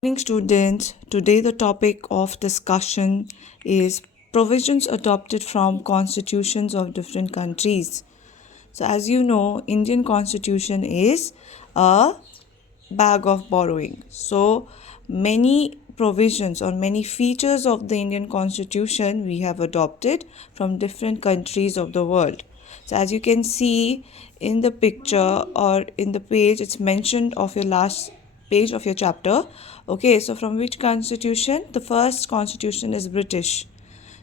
Morning students, today the topic of discussion is provisions adopted from constitutions of different countries. So as you know, Indian constitution is a bag of borrowing. So many provisions or many features of the Indian constitution we have adopted from different countries of the world. So as you can see in the picture or in the page, it's mentioned of your last page of your chapter. Okay, so from which constitution? The first constitution is British.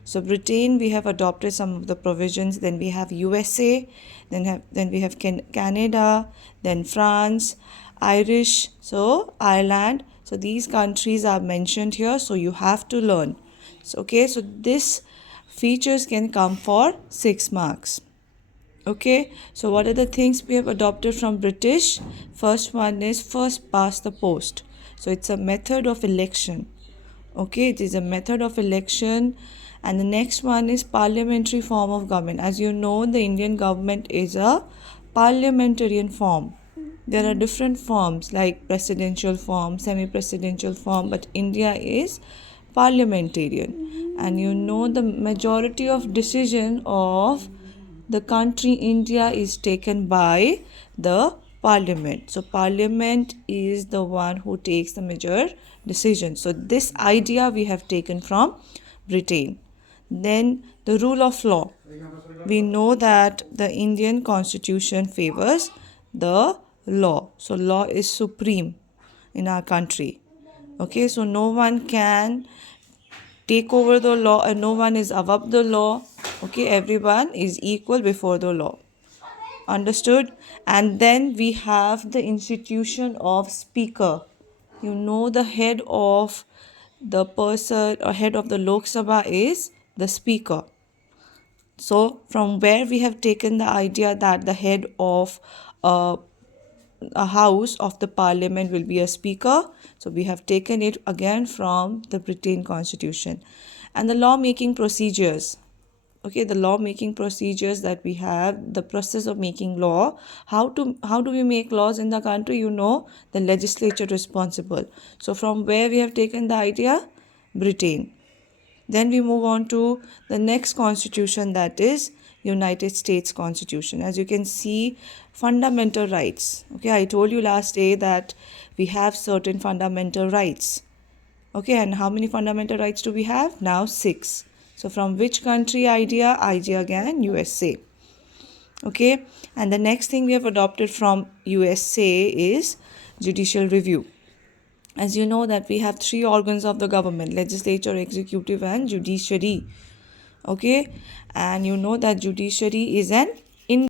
So Britain, we have adopted some of the provisions. Then we have USA, then we have Canada, then France, Irish, so Ireland. So these countries are mentioned here. So you have to learn. So okay, so this features can come for 6 marks. Okay, so what are the things we have adopted from British? First one is first past the post. So it's a method of election. Okay, it is a method of election. And the next one is parliamentary form of government. As you know, the Indian government is a parliamentarian form. There are different forms like presidential form, semi-presidential form, but India is parliamentarian. And you know the majority of decision of the country India is taken by the parliament. So parliament is the one who takes the major decision. So this idea we have taken from Britain. Then the rule of law. We know that the Indian constitution favors the law. So law is supreme in our country. Okay, so no one can take over the law and no one is above the law. Okay, everyone is equal before the law. Understood? And then we have the institution of speaker. You know, the head of the person or head of the Lok Sabha is the speaker. So from where we have taken the idea that the head of a house of the parliament will be a speaker. So we have taken it again from the Britain constitution. And the lawmaking procedures. Okay, the lawmaking procedures that we have, the process of making law. How do we make laws in the country? You know, the legislature responsible. So from where we have taken the idea? Britain. Then we move on to the next constitution, that is United States Constitution. As you can see, fundamental rights. Okay, I told you last day that we have certain fundamental rights. Okay, and how many fundamental rights do we have? Now 6. So from which country idea? Idea again, USA. Okay, and the next thing we have adopted from USA is judicial review. As you know that we have 3 organs of the government: legislature, executive and judiciary. Okay, and you know that judiciary is an